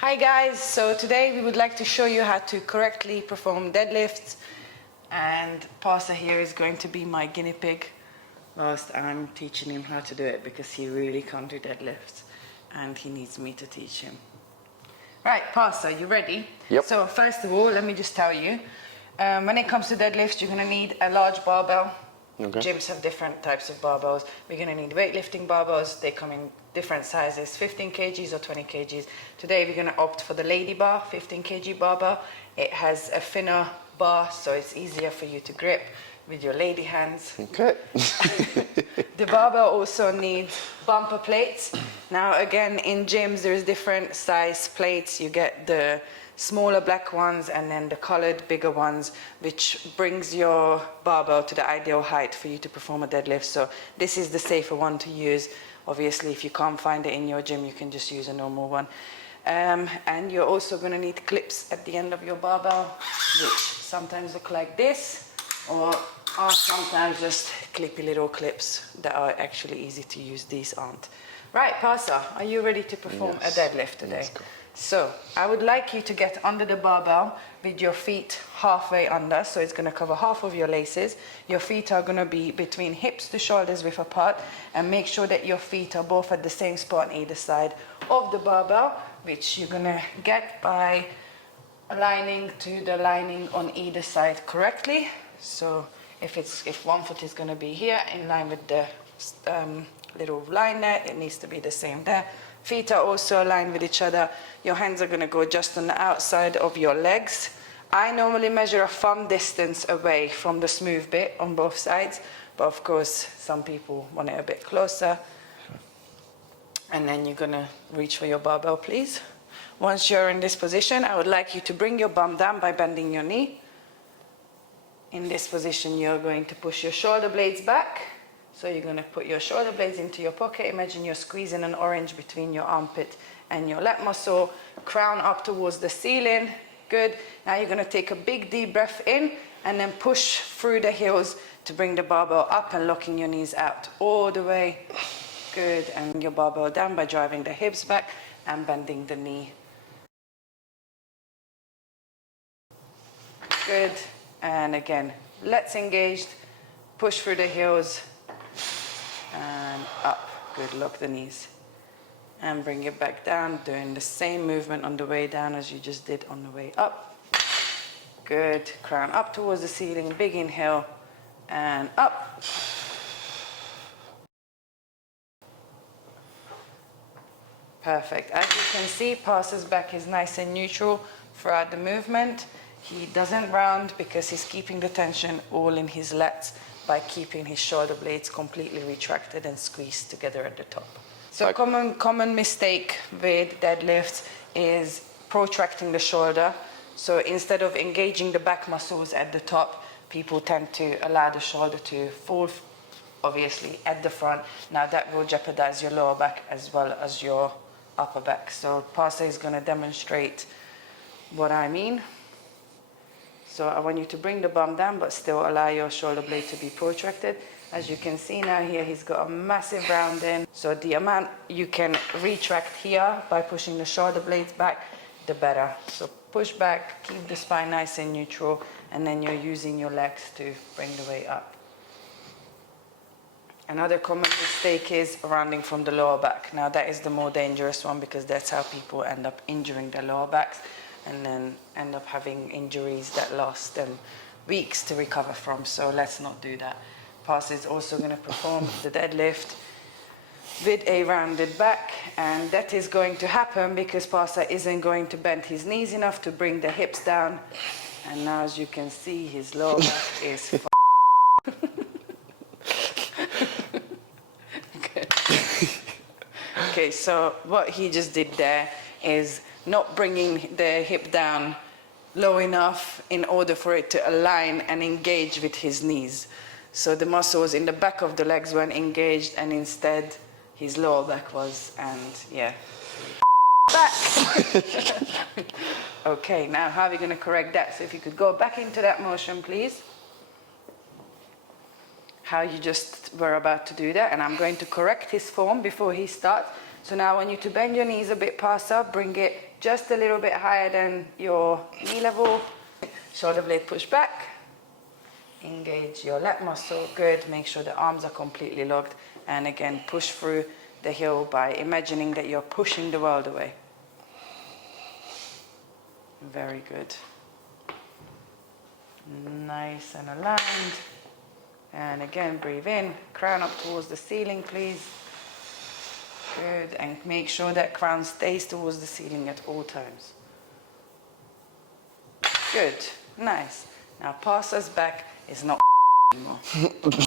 Hi guys, so today we would like to show you how to correctly perform deadlifts, and Pastor here is going to be my guinea pig whilst I'm teaching him how to do it because he really can't do deadlifts and he needs me to teach him. Right, Pastor, you ready? Yep. So first of all, let me just tell you, when it comes to deadlifts, you're going to need a large barbell. Okay. Gyms have different types of barbells. We're going to need weightlifting barbells. They come in different sizes, 15 kgs or 20 kgs. Today we're going to opt for the lady bar, 15 kg barbell. It has a thinner bar, so it's easier for you to grip with your lady hands. Okay. The barbell also needs bumper plates. Now again, in gyms there's different size plates. You get the smaller black ones and then the colored bigger ones, which brings your barbell to the ideal height for you to perform a deadlift. So this is the safer one to use. Obviously, if you can't find it in your gym, you can just use a normal one. And you're also going to need clips at the end of your barbell, which sometimes look like this, or are sometimes just clippy little clips that are actually easy to use. These aren't. Right, Pastor, are you ready to perform a deadlift today? Let's go. So I would like you to get under the barbell with your feet halfway under, so it's going to cover half of your laces. Your feet are going to be between hips to shoulders width apart, and make sure that your feet are both at the same spot on either side of the barbell, which you're going to get by aligning to the lining on either side correctly. So if one foot is going to be here in line with the little line there, it needs to be the same there. Feet are also aligned with each other. Your hands are going to go just on the outside of your legs. I normally measure a thumb distance away from the smooth bit on both sides, but of course some people want it a bit closer. And then you're going to reach for your barbell, please. Once you're in this position, I would like you to bring your bum down by bending your knee. In this position, you're going to push your shoulder blades back. So you're going to put your shoulder blades into your pocket. Imagine you're squeezing an orange between your armpit and your lat muscle. Crown up towards the ceiling. Good. Now you're going to take a big deep breath in and then push through the heels to bring the barbell up and locking your knees out all the way. Good. And your barbell down by driving the hips back and bending the knee. Good. And again, let's engage. Push through the heels. And up. Good. Lock the knees. And bring it back down, doing the same movement on the way down as you just did on the way up. Good. Crown up towards the ceiling. Big inhale. And up. Perfect. As you can see, Pastor's back is nice and neutral throughout the movement. He doesn't round because he's keeping the tension all in his lats by keeping his shoulder blades completely retracted and squeezed together at the top. So common mistake with deadlifts is protracting the shoulder. So instead of engaging the back muscles at the top, people tend to allow the shoulder to fall, obviously, at the front. Now that will jeopardize your lower back as well as your upper back. So Pastor is going to demonstrate what I mean. So I want you to bring the bum down, but still allow your shoulder blade to be protracted. As you can see now here, he's got a massive rounding. So the amount you can retract here by pushing the shoulder blades back, the better. So push back, keep the spine nice and neutral, and then you're using your legs to bring the weight up. Another common mistake is rounding from the lower back. Now that is the more dangerous one because that's how people end up injuring their lower backs and then end up having injuries that last them weeks to recover from. So let's not do that. Pastor is also going to perform the deadlift with a rounded back, and that is going to happen because Pastor isn't going to bend his knees enough to bring the hips down. And now as you can see, his lower back is Okay, so what he just did there is not bringing the hip down low enough in order for it to align and engage with his knees. So the muscles in the back of the legs weren't engaged, and instead his lower back was, and yeah. Back! Okay, now how are we going to correct that? So if you could go back into that motion, please. How you just were about to do that, and I'm going to correct his form before he starts. So now I want you to bend your knees a bit past up, bring it just a little bit higher than your knee level. Shoulder blade push back. Engage your lat muscle, good. Make sure the arms are completely locked. And again, push through the heel by imagining that you're pushing the world away. Very good. Nice and aligned. And again, breathe in, crown up towards the ceiling, please. Good, and make sure that crown stays towards the ceiling at all times. Good, nice. Now pass us back is not anymore.